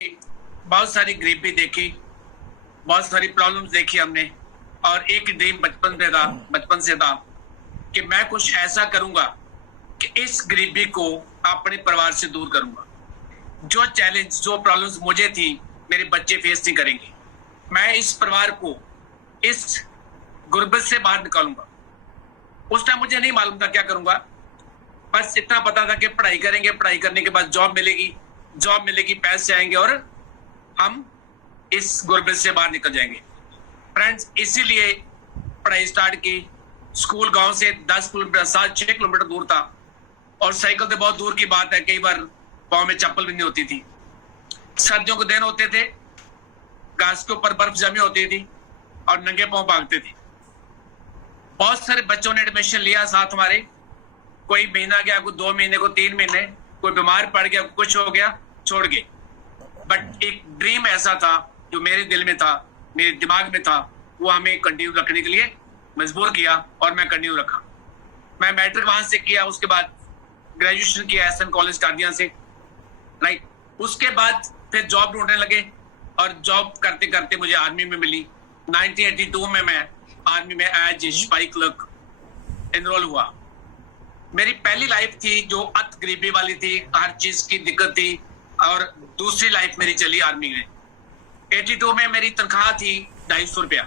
बहुत सारी गरीबी देखी, बहुत सारी प्रॉब्लम्स देखी हमने। और एक ड्रीम बचपन से था कि मैं कुछ ऐसा करूंगा कि इस गरीबी को अपने परिवार से दूर करूंगा। जो चैलेंज, जो प्रॉब्लम्स मुझे थी, मेरे बच्चे फेस नहीं करेंगे। मैं इस परिवार को इस गुर्बत से बाहर निकालूंगा। उस टाइम मुझे नहीं मालूम था क्या करूंगा, बस इतना पता था कि पढ़ाई करेंगे, पढ़ाई करने के बाद जॉब मिलेगी, पैसे आएंगे और हम इस गुर्बत से बाहर निकल जाएंगे। फ्रेंड्स, इसीलिए पढ़ाई स्टार्ट की। स्कूल गांव से 10 किलोमीटर 7-6 किलोमीटर दूर था और साइकिल तो बहुत दूर की बात है, कई बार पाँव में चप्पल भी नहीं होती थी। सर्दियों के दिन होते थे, घास के ऊपर बर्फ जमी होती थी और नंगे पाँव भागते थे। बहुत सारे बच्चों ने एडमिशन लिया साथ हमारे। कोई महीना गया, कोई 2 महीने, को 3 महीने, कोई बीमार पड़ गया, कुछ हो गया, छोड़ गए। बट एक ड्रीम ऐसा था जो मेरे दिल में था, मेरे दिमाग में था, वो हमें कंटिन्यू रखने के लिए मजबूर किया और मैं कंटिन्यू रखा। मैं मैट्रिक वहां से किया, उसके बाद ग्रेजुएशन किया एसएन कॉलेज कादियां से, राइट। उसके बाद फिर जॉब ढूंढने लगे और जॉब करते करते मुझे आर्मी में मिली। 1982 में मैं आर्मी में एज सिपाही क्लर्क एनरोल हुआ। मेरी पहली लाइफ थी जो अत गरीबी वाली थी, हर चीज की दिक्कत थी। और दूसरी लाइफ मेरी चली आर्मी में। 82 में मेरी तनख्वाह थी 250 रुपया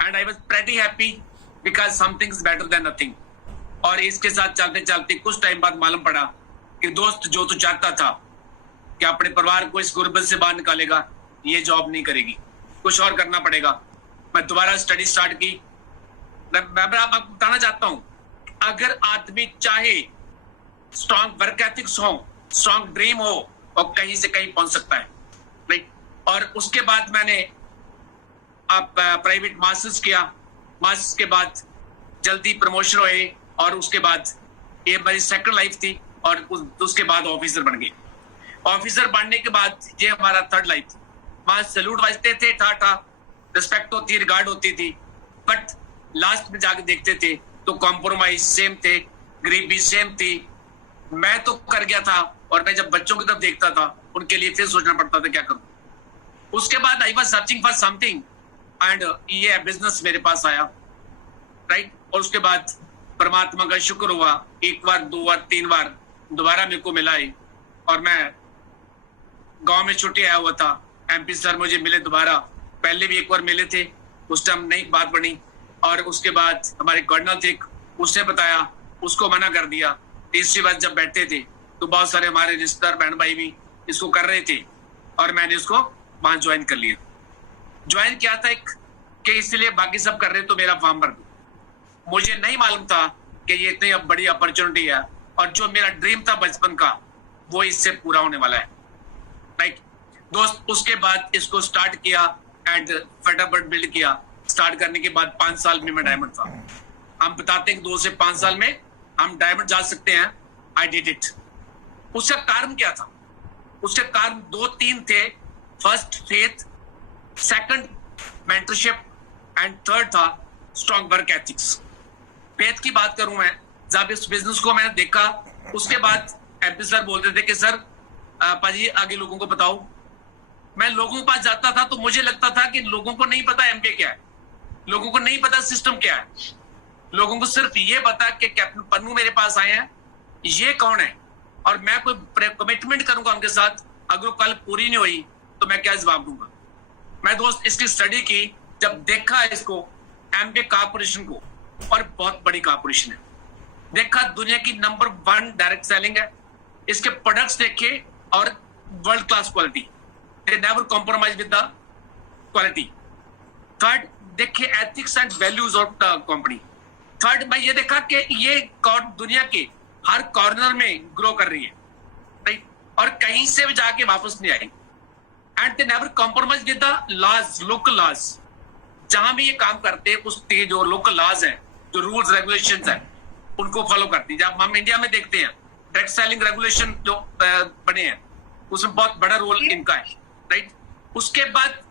and I was pretty happy because something is better than nothing. और इसके साथ चलते चलते कुछ टाइम बाद मालूम पड़ा कि दोस्त, जो तू चाहता था कि अपने परिवार को इस गुर्बत से बाहर निकालेगा, ये जॉब नहीं करेगी, कुछ और करना पड़ेगा। मैं दोबारा स्टडी स्टार्ट की। मैं आपको बताना चाहता हूं, अगर आदमी चाहे, स्ट्रॉन्ग वर्क एथिक्स हो, स्ट्रॉन्ग ड्रीम हो, और कहीं से कहीं पहुंच सकता है, राइट। और उसके बाद मैंने आप प्राइवेट मास्टर्स किया। मास्टर्स के बाद जल्दी प्रमोशन हुए और उसके बाद ये मेरी सेकंड लाइफ थी। और उसके बाद ऑफिसर बन गए। ऑफिसर बनने के बाद ये हमारा थर्ड लाइफ थी। वहां सैल्यूट बजते थे, था रिस्पेक्ट होती, रिगार्ड होती थी। बट लास्ट में जाके देखते थे तो कॉम्प्रोमाइज सेम थे, गरीबी सेम थी। मैं तो कर गया था और मैं जब बच्चों की तरफ देखता था, उनके लिए फिर सोचना पड़ता था क्या करूं। उसके बाद I was searching for something and ये बिजनेस मेरे पास आया, राइट। और उसके बाद परमात्मा का शुक्र हुआ, 1 बार 2 बार 3 बार दोबारा मेरे को मिला है। और मैं गांव में छुट्टी आया हुआ था, एमपी सर मुझे मिले दोबारा। पहले भी एक बार मिले थे, उस टाइम नई बात बनी। और उसके बाद हमारे कर्नल थे, उसने बताया, उसको मना कर दिया। तीसरी बार जब बैठे थे तो बहुत सारे हमारे रिश्तेदार बहन भाई भी इसको कर रहे थे और मैंने इसको वहां ज्वाइन कर लिया। ज्वाइन किया था एक कि इसलिए बाकी सब कर रहे तो मेरा फॉर्म भर दो। मुझे नहीं मालूम था कि ये इतनी बड़ी अपॉर्चुनिटी है और जो मेरा ड्रीम था बचपन का, वो इससे पूरा होने वाला है, राइट दोस्त। उसके बाद इसको स्टार्ट किया एंड फटाफट बिल्ड किया। स्टार्ट करने के बाद 5 साल में मैं डायमंड था। हम बताते हैं कि 2 से 5 साल में हम डायमंड जा सकते हैं। I did it. उसका कारण क्या था? उसके कारण 2-3 थे। First faith, second mentorship and third था स्ट्रॉन्ग वर्क एथिक्स। फेथ की बात करूं मैं, जब इस बिजनेस को मैंने देखा, उसके बाद एमपी सर बोलते थे कि सर पाजी आगे लोगों को बताओ। मैं लोगों के पास जाता था तो मुझे लगता था कि लोगों को नहीं पता एमपी क्या है, लोगों को नहीं पता सिस्टम क्या है। लोगों को सिर्फ ये पता कि कैप्टन पन्नू मेरे पास आए हैं, ये कौन है, और मैं कोई कमिटमेंट करूंगा उनके साथ, अगर कल पूरी नहीं हुई तो मैं क्या जवाब दूंगा। मैं दोस्त इसकी स्टडी की, जब देखा इसको एमपी कॉर्पोरेशन को, और बहुत बड़ी कॉर्पोरेशन है, देखा दुनिया की नंबर 1 डायरेक्ट सेलिंग है, इसके प्रोडक्ट्स देखे और world class quality, they never compromise with the quality. Third देखे ethics and values of the company. Third मैं ये देखा कि ये दुनिया के हर कॉर्नर में ग्रो कर रही है, राइट, और कहीं से भी जाके वापस नहीं आई। And they never compromise with the laws, local laws. जहां भी ये काम करते हैं उसके जो लोकल लॉज हैं, जो रूल्स रेगुलेशंस हैं, उनको फॉलो करती है। जब हम इंडिया में देखते हैं डायरेक्ट सेलिंग रेगुलेशन जो बने हैं, उसमें बहुत बड़ा रोल इनका है, राइट। उसके बाद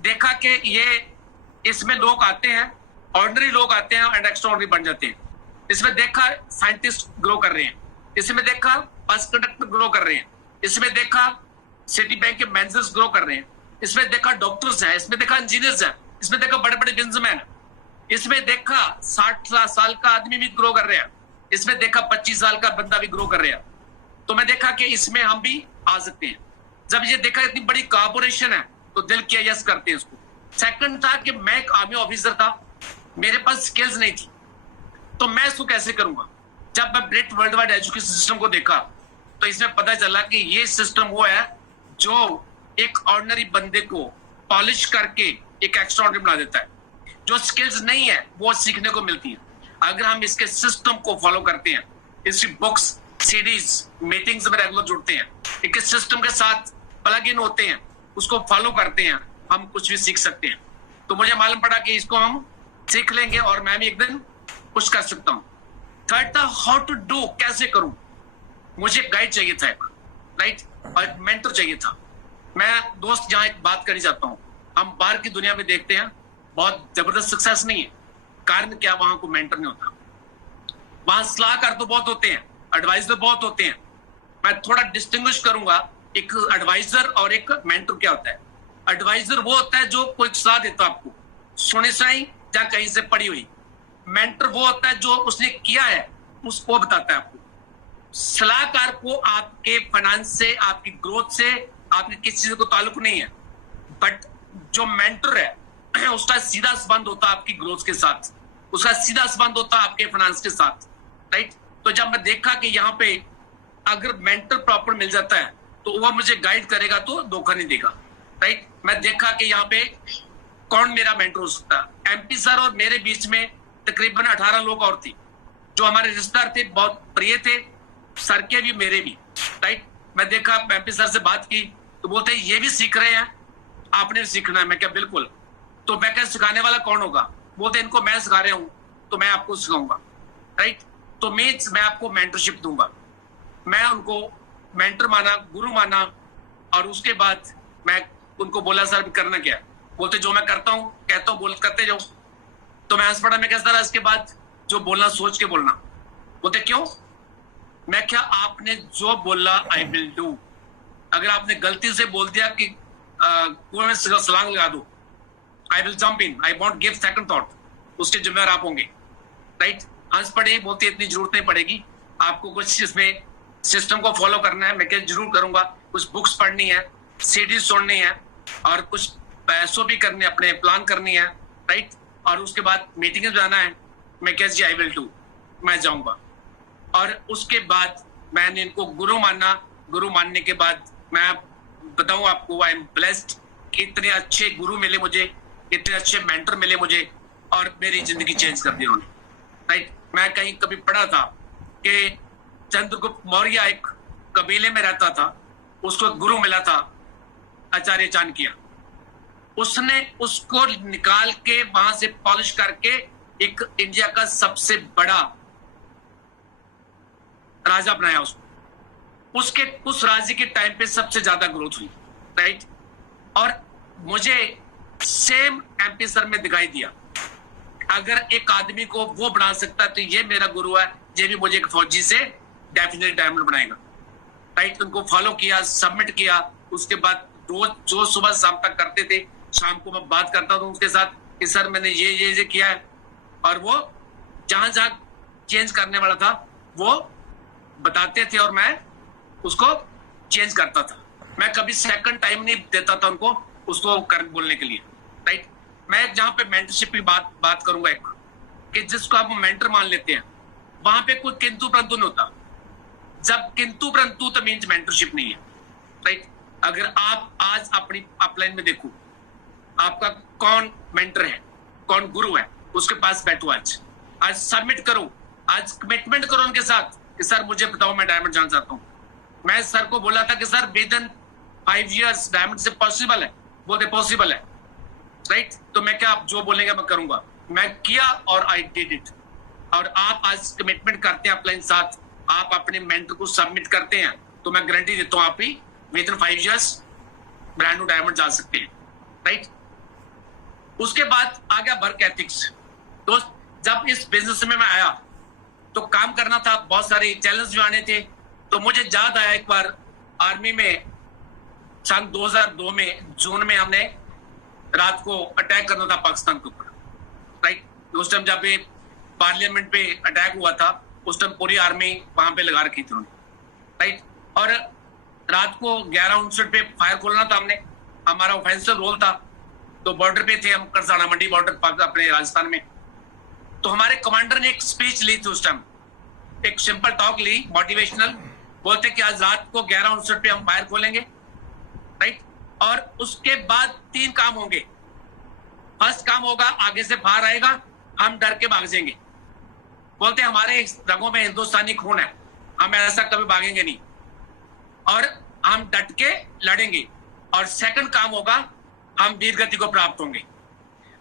देखा कि ये इसमें लोग आते हैं, ऑर्डिनरी लोग आते हैं एंड एक्स्ट्रा ऑर्डिनरी बन जाते हैं। इसमें देखा साइंटिस्ट ग्रो कर रहे हैं, इसमें देखा बस कंडक्टर ग्रो कर रहे हैं, इसमें देखा सिटी बैंक के मैनेजर्स ग्रो कर रहे हैं, इसमें देखा डॉक्टर्स हैं, इसमें देखा इंजीनियर्स हैं, इसमें देखा बड़े बड़े बिजनेसमैन हैं, इसमें देखा 60 साल का आदमी भी ग्रो कर रहे हैं, इसमें देखा 25 साल का बंदा भी ग्रो कर रहे हैं। तो मैं देखा कि इसमें हम भी आ सकते हैं। जब ये देखा इतनी बड़ी कॉर्पोरेशन है तो दिल किया यस करते हैं उसको। सेकंड था कि मैं एक आर्मी ऑफिसर था, मेरे पास स्किल्स नहीं थी, तो मैं इसको कैसे करूंगा। जब मैं ब्रिट वर्ल्ड वाइड एजुकेशन सिस्टम को देखा तो इसमें पता चला कि ये सिस्टम वो है जो एक ऑर्डिनरी बंदे को पॉलिश करके एक एक्स्ट्राऑर्डिनरी बना देता है। जो स्किल्स नहीं है वो सीखने को मिलती है अगर हम इसके सिस्टम को फॉलो करते हैं, इसकी बुक्स, सीडीज, मीटिंग्स में रेगुलर जुड़ते हैं, एक सिस्टम के साथ प्लग इन होते हैं, उसको फॉलो करते हैं, हम कुछ भी सीख सकते हैं। तो मुझे मालूम पड़ा कि इसको हम सीख लेंगे और मैं भी एक दिन कुछ कर सकता हूँ। थर्ड था हाउ टू डू, कैसे करूं। मुझे गाइड चाहिए था एक, राइट, और मेंटर चाहिए था। मैं दोस्त जहां एक बात करनी चाहता हूँ, हम बाहर की दुनिया में देखते हैं बहुत जबरदस्त सक्सेस नहीं है, कारण क्या, वहां को मेंटर नहीं होता। वहां सलाहकार तो बहुत होते हैं, एडवाइजर बहुत होते हैं। मैं थोड़ा डिस्टिंग्विश करूंगा एक एडवाइजर और एक मेंटर क्या होता है। एडवाइजर वो होता है जो कोई सलाह देता है आपको, सुने सुनाई या कहीं से पड़ी हुई। मेंटर वो होता है जो उसने किया है उसको बताता है आपको। सलाहकार को आपके फाइनेंस से, आपकी ग्रोथ से, आपकी किसी चीज को ताल्लुक नहीं है, बट जो मेंटर है उसका सीधा संबंध होता है आपकी ग्रोथ के साथ, उसका सीधा संबंध होता है आपके फाइनेंस के साथ, राइट। तो जब मैं देखा कि यहाँ पे अगर मेंटर प्रॉपर मिल जाता है तो वह मुझे गाइड करेगा तो धोखा नहीं देगा, राइट। मैं देखा कि यहाँ पे कौन मेरा मेंटर हो सकता है। एमपी सर और मेरे बीच में तकरीबन 18 लोग और थे जो हमारे रिश्तेदार थे, बहुत प्रिय थे, सर के भी मेरे भी, राइट। मैं देखा, एमपी सर से बात की तो बोलते हैं ये भी सीख रहे हैं, आपने भी सीखना है। मैं क्या बिल्कुल। तो मैं क्या, सिखाने वाला कौन होगा। बोलते इनको मैं सिखा रहा हूँ तो मैं आपको सिखाऊंगा, राइट। तो मैं आपको मेंटरशिप दूंगा। मैं उनको मेंटर माना, गुरु माना, और उसके बाद मैं उनको बोला सर करना क्या। बोलते जो मैं करता हूँ कहता हूँ बोल करते जाओ। तो मैं हंस पड़ा, मैं कैसा रहा इसके बाद, जो बोलना सोच के बोलना। बोलते क्यों। मैं क्या, आपने जो बोला आई विल डू। अगर आपने गलती से बोल दिया कि कुएं में छलांग लगा दो, I will jump in, I want give second thought, उसके जिम्मेदार आप होंगे, राइट। हंस पड़े, बोलते इतनी जरूरत नहीं पड़ेगी, आपको कुछ इसमें सिस्टम को फॉलो करना है। मैं क्या जरूर करूंगा, कुछ बुक्स पढ़नी है, सीडीज सुननी है, और कुछ पैसों भी करने, अपने प्लान करनी है, राइट। और उसके बाद मीटिंग में जाना है। मैं क्या जी आई विल डू, मैं जाऊंगा। और उसके बाद मैंने इनको गुरु माना। गुरु मानने के बाद मैं बताऊं आपको, आई एम ब्लेस्ड कि इतने अच्छे गुरु मिले मुझे, इतने अच्छे मेंटर मिले मुझे, और मेरी जिंदगी चेंज कर दी उन्होंने, राइट। मैं कहीं कभी पढ़ा था कि चंद्रगुप्त मौर्य एक कबीले में रहता था, उसको एक गुरु मिला था आचार्य चाणक्य। उसने उसको निकाल के वहां से पॉलिश करके एक इंडिया का सबसे बड़ा राजा बनाया उसको। उसके उस राज्य के टाइम पे सबसे ज्यादा ग्रोथ हुई, राइट। और मुझे सेम एमपी सर में दिखाई दिया, अगर एक आदमी को वो बना सकता तो ये मेरा गुरु है, ये भी मुझे एक फौजी से डेफिनेटली डायमंड बनाएगा, राइट। उनको फॉलो किया, सबमिट किया। उसके बाद रोज जो सुबह शाम तक करते थे, शाम को मैं बात करता था उसके साथ कि सर मैंने ये किया है, और वो जहां जहां चेंज करने वाला था वो बताते थे और मैं उसको चेंज करता था। मैं कभी सेकंड टाइम नहीं देता था उनको उसको बोलने के लिए, राइट। मैं जहां पे मेंटरशिप की बात करूंगा एक, कि जिसको आप मेंटर मान लेते हैं वहां पे कोई किंतु परंतु नहीं होता। जब किंतु परंतु तो मीन्स मेंटरशिप नहीं है, राइट। अगर आप आज अपनी अपलाइन में देखो, आपका कौन मेंटर है, कौन गुरु है, उसके पास बैठो, आज सबमिट करो, आज कमिटमेंट करो उनके साथ कि सर मुझे बताओ, मैं डायमंड जाना चाहता हूँ। मैं सर को बोला था कि sir with in 5 years diamond से पॉसिबल है। बोलते पॉसिबल है, राइट। तो मैं क्या, आप जो बोलेंगे मैं करूंगा। मैं किया और आई डिड इट। और आप आज कमिटमेंट करते हैं अपने साथ, आप अपने मेंटर को सबमिट करते हैं, तो मैं गारंटी देता हूँ आप भी with in 5 years brand new diamond जा सकते हैं, राइट। उसके बाद आ गया वर्क एथिक्स। दोस्त, जब इस बिजनेस में मैं आया तो काम करना था, बहुत सारे चैलेंज भी आने थे। तो मुझे याद आया एक बार आर्मी में सन 2002 में जून में हमने रात को अटैक करना था पाकिस्तान के ऊपर, राइट। उस टाइम जब भी पार्लियामेंट पे अटैक हुआ था उस टाइम पूरी आर्मी वहां पे लगा रखी थी उन्होंने, राइट। और रात को 11:59 पे फायर खोलना था हमने, हमारा ऑफेंसिव रोल था। तो बॉर्डर पे थे हम, करसाना मंडी बॉर्डर अपने राजस्थान में। तो हमारे कमांडर ने एक स्पीच ली थी उस टाइम, एक सिंपल टॉक ली मोटिवेशनल, बोलते कि आज रात को 11:59 पे हम फायर खोलेंगे, राइट। और उसके बाद 3 काम होंगे। फर्स्ट काम होगा आगे से फायर आएगा, हम डर के भाग जाएंगे। बोलते हमारे रगों में हिंदुस्तानी खून है, हम ऐसा कभी भागेंगे नहीं और हम डट के लड़ेंगे। और सेकंड काम होगा हम वीर गति को प्राप्त होंगे।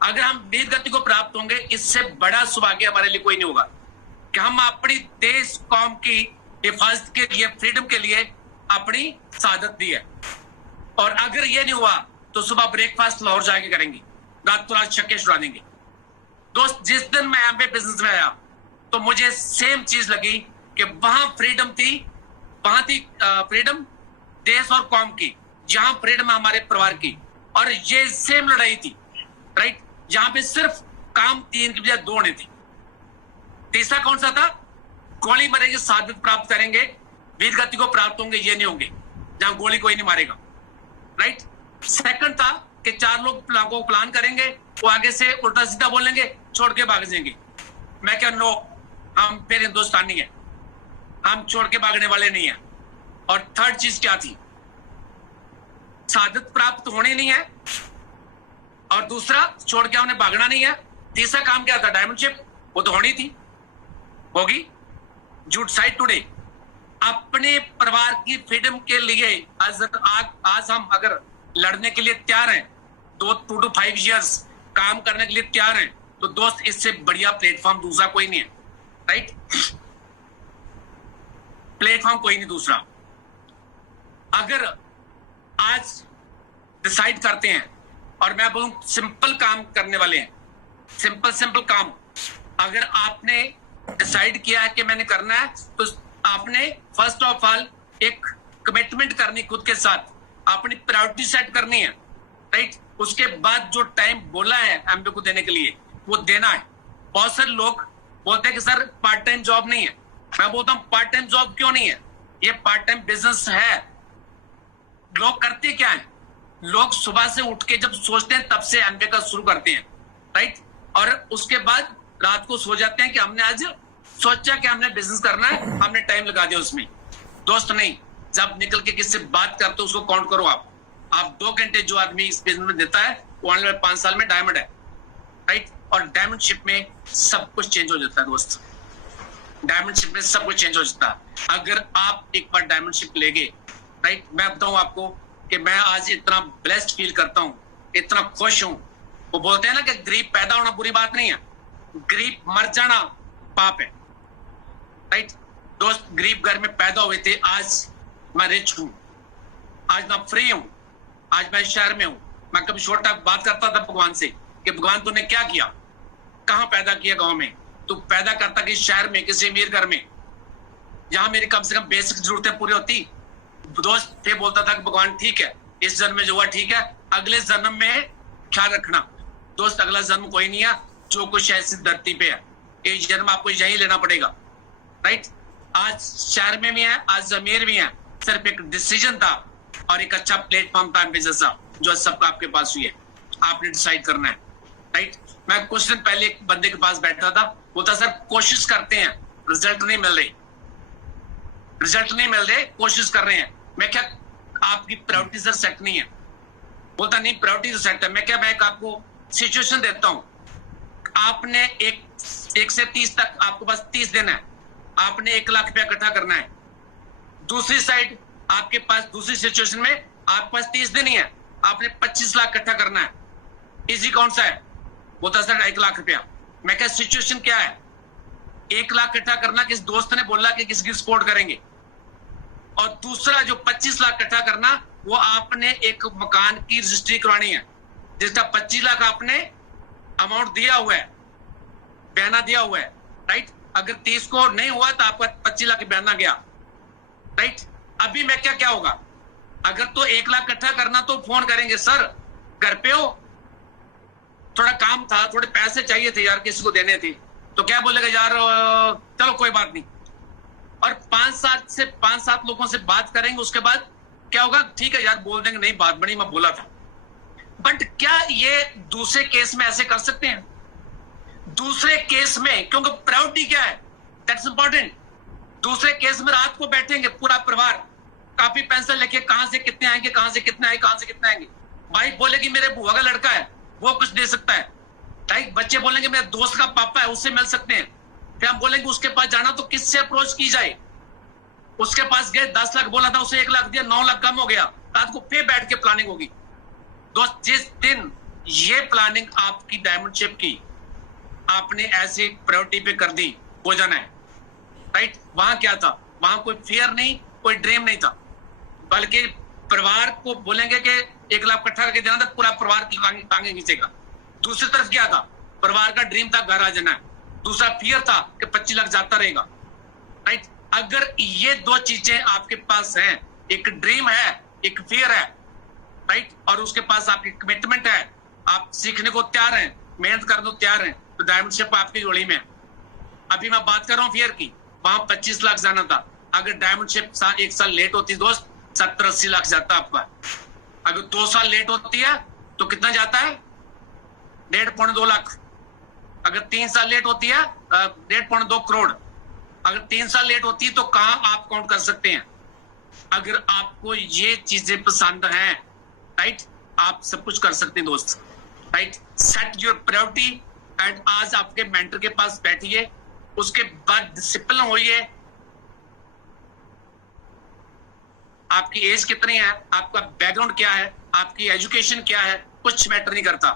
अगर हम वीर गति को प्राप्त होंगे, इससे बड़ा सौभाग्य हमारे लिए कोई नहीं होगा कि हम अपनी देश कौम की हिफाजत के लिए, फ्रीडम के लिए अपनी शहादत दी है। और अगर ये नहीं हुआ तो सुबह ब्रेकफास्ट लाहौर जाके करेंगे, रात को रात छक्के छुड़ा देंगे। दोस्त, जिस दिन मैं यहाँ पे बिजनेस में आया तो मुझे सेम चीज लगी कि वहां फ्रीडम थी, वहां थी फ्रीडम देश और कौम की, जहां फ्रीडम है हमारे परिवार की। और ये सेम लड़ाई थी, राइट, जहां पे सिर्फ काम 3 की बजाय 2 होने थी। तीसरा कौन सा था? गोली मारेंगे, शहादत प्राप्त करेंगे, वीर गति को प्राप्त होंगे, ये नहीं होंगे जहां गोली कोई नहीं मारेगा, राइट। सेकंड था कि 4 लोग प्लान करेंगे, वो आगे से उल्टा सीधा बोलेंगे, छोड़ के भाग जाएंगे। मैं क्या, नो, हम फिर हिंदुस्तानी है, हम छोड़ के भागने वाले नहीं है। और थर्ड चीज क्या थी? शहादत प्राप्त होनी नहीं है, और दूसरा छोड़ के हमने भागना नहीं है। तीसरा काम क्या था? डायमंड शिप, वो तो होनी थी, होगी। जूट साइड टुडे, अपने परिवार की फ्रीडम के लिए आज हम अगर लड़ने के लिए तैयार हैं, 2 to 5 years काम करने के लिए तैयार हैं, तो दोस्त इससे बढ़िया प्लेटफॉर्म दूसरा कोई नहीं है, राइट। प्लेटफॉर्म कोई नहीं दूसरा। अगर आज डिसाइड करते हैं, और मैं बोलूं सिंपल काम करने वाले हैं, सिंपल काम, अगर आपने डिसाइड किया है कि मैंने करना है, तो आपने फर्स्ट ऑफ ऑल एक कमिटमेंट करनी खुद के साथ, अपनी प्रायोरिटी सेट करनी है, राइट। उसके बाद जो टाइम बोला है एमबी को देने के लिए, वो देना है। बहुत सारे लोग बोलते हैं कि सर पार्ट टाइम जॉब नहीं है। मैं बोलता हूं पार्ट टाइम जॉब क्यों नहीं है? ये पार्ट टाइम बिजनेस है। लोग करते क्या है? लोग सुबह से उठ के जब सोचते हैं तब से एमबी का शुरू करते हैं, राइट। और उसके बाद रात को सो जाते हैं कि हमने आज सोचा कि हमने बिजनेस करना है, हमने टाइम लगा दिया उसमें। दोस्त नहीं, जब निकल के किससे बात करते हो उसको काउंट करो। आप 2 घंटे जो आदमी इस बिजनेस में देता है, वो आने वाले 5 साल में डायमंड है, राइट। और डायमंड शिप में सब कुछ चेंज हो जाता है दोस्त, डायमंड शिप में सब कुछ चेंज हो जाता है अगर आप एक बार डायमंड शिप ले गए, राइट। मैं बताऊं आपको कि मैं आज इतना ब्लेस्ड फील करता हूं, इतना खुश हूं। वो बोलते हैं ना कि गरीब पैदा होना बुरी बात नहीं है, गरीब मर जाना पाप है, राइट। दोस्त, गरीब घर में पैदा हुए थे, आज मैं रिच हूं, आज मैं फ्री हूं, आज मैं शहर में हूं। मैं कभी छोटा बात करता था भगवान से कि भगवान तूने क्या किया, कहां पैदा किया गांव में? तू पैदा करता कि शहर में, किसी अमीर घर में, जहां मेरी कम से कम बेसिक जरूरतें पूरी होती। दोस्त फिर बोलता था कि भगवान ठीक है, इस जन्म में जो हुआ ठीक है, अगले जन्म में ख्याल रखना। दोस्त, अगला जन्म कोई नहीं है, जो कुछ ऐसी धरती पे है, ये जन्म आपको यही लेना पड़ेगा, राइट। आज शहर में भी है, आज अमीर भी है, सिर्फ एक डिसीजन था और एक अच्छा प्लेटफॉर्म था जैसा जो सबका आपके पास हुई है। आपने डिसाइड करना है, राइट। मैं कुछ दिन पहले एक बंदे के पास बैठा था, बोलता सर कोशिश करते हैं, रिजल्ट नहीं मिल रही, कोशिश कर रहे हैं। मैं क्या, आपकी प्रायोरिटी सर सेट नहीं है? बोलता नहीं, प्रायोरिटी तो सेट है। मैं क्या, मैं आपको सिचुएशन देता हूं, आपने एक से 30 तक आपके पास 30 दिन है, आपने 1 लाख रुपया इकट्ठा करना है। दूसरी साइड आपके पास, दूसरी सिचुएशन में आपके पास 30 दिन ही है, आपने 25 लाख इकट्ठा करना है। इजी कौन सा है? बोलता सर 1 लाख रुपया। मैं क्या, सिचुएशन क्या है? 1 लाख इकट्ठा करना, किस दोस्त ने बोला कि किसकी सपोर्ट करेंगे, और दूसरा जो 25 लाख इकट्ठा करना, वो आपने एक मकान की रजिस्ट्री करवानी है, जिसका 25 लाख आपने अमाउंट दिया हुआ है, बयाना दिया हुआ है, राइट। अगर 30 को नहीं हुआ तो आपका 25 लाख बयाना गया, राइट। अभी मैं क्या होगा, अगर तो 1 लाख इकट्ठा करना तो फोन करेंगे, सर घर पे हो, थोड़ा काम था, थोड़े पैसे चाहिए थे यार, किसी को देने थे, तो क्या बोलेगा यार चलो कोई बात नहीं। और 5-7 लोगों से बात करेंगे, उसके बाद क्या होगा, ठीक है यार बोल देंगे, नहीं बात बड़ी, मैं बोला था। बट क्या ये दूसरे केस में ऐसे कर सकते हैं? दूसरे केस में, क्योंकि प्रायोरिटी क्या है, दैट्स इंपॉर्टेंट। दूसरे केस में रात को बैठेंगे पूरा परिवार, कापी पेंसिल लेके, कहां से कितने आएंगे, कहां से कितने आएंगे, कहां से कितने आएंगे। भाई बोलेगी मेरे बुआ का लड़का है, वो कुछ दे सकता है, राइट। बच्चे बोलेंगे मेरे दोस्त का पापा है, उससे मिल सकते हैं। फिर हम बोलेंगे उसके पास जाना, तो किससे अप्रोच की जाए? उसके पास गए, 10 लाख बोला था, उसे 1 लाख दिया, 9 लाख कम हो गया। रात को फिर बैठ के प्लानिंग होगी। दोस्त, जिस दिन ये प्लानिंग आपकी डायमंड शिप की आपने ऐसे प्रायोरिटी पे कर दी, हो जाना है, राइट। वहां क्या था, वहां कोई फियर नहीं, कोई ड्रीम नहीं था, बल्कि परिवार को बोलेंगे कि 1 लाख इकट्ठा करके देना था, पूरा परिवार की टांगे खींचेगा। दूसरी तरफ क्या था, परिवार का ड्रीम था घर आ जाना है, दूसरा फियर था कि 25 लाख जाता रहेगा, राइट। अगर ये 2 चीजें आपके पास हैं, एक ड्रीम है, एक फियर है, राइट, और उसके पास आपकी कमिटमेंट है, आप सीखने को तैयार हैं, मेहनत करने को तैयार हैं, तो डायमंड शिप आपकी जोड़ी में है। अभी मैं बात कर रहा हूँ फियर की, वहां 25 लाख जाना था। अगर डायमंड शिप 1 साल लेट होती दोस्त, 70-80 लाख जाता आपका। अगर 2 साल लेट होती है तो कितना जाता है, 1.5-2 लाख। अगर 3 साल लेट होती है 1.5-2 करोड़। अगर 3 साल लेट होती है तो कहां आप काउंट कर सकते हैं? अगर आपको ये चीजें पसंद हैं, राइट, आप सब कुछ कर सकते हैं दोस्त, right. Set your priority and आज आपके मेंटर के पास बैठिए, उसके बाद डिसिप्लिन होइए। आपकी एज कितनी है, आपका बैकग्राउंड क्या है, आपकी एजुकेशन क्या है, कुछ मैटर नहीं करता।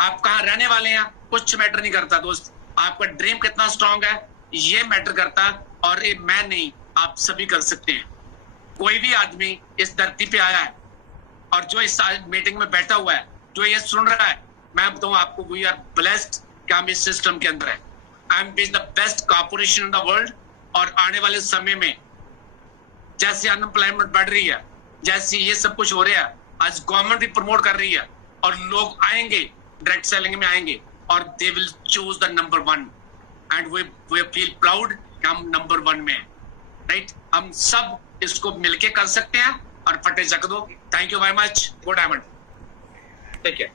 आप कहाँ रहने वाले हैं, कुछ मैटर नहीं करता दोस्त। आपका ड्रीम कितना स्ट्रांग है, ये मैटर करता। और ये मैं नहीं, आप सभी कर सकते हैं। कोई भी आदमी इस धरती पे आया है और जो इस मीटिंग में बैठा हुआ है, जो ये सुन रहा है, मैं बताऊं आपको, वी आर ब्लेस्ड कि हम इस सिस्टम के अंदर है। I am the best corporation in the world. और आने वाले समय में जैसे अनएम्प्लॉयमेंट बढ़ रही है, जैसे ये सब कुछ हो रहा है, आज गवर्नमेंट भी प्रमोट कर रही है और लोग आएंगे, डायरेक्ट सेलिंग में आएंगे और they will choose the number 1 and we feel proud कि हम नंबर 1 में हैं, राइट। हम सब इसको मिलके कर सकते हैं और फटे चक दो। Thank you very much. Good diamond, take care.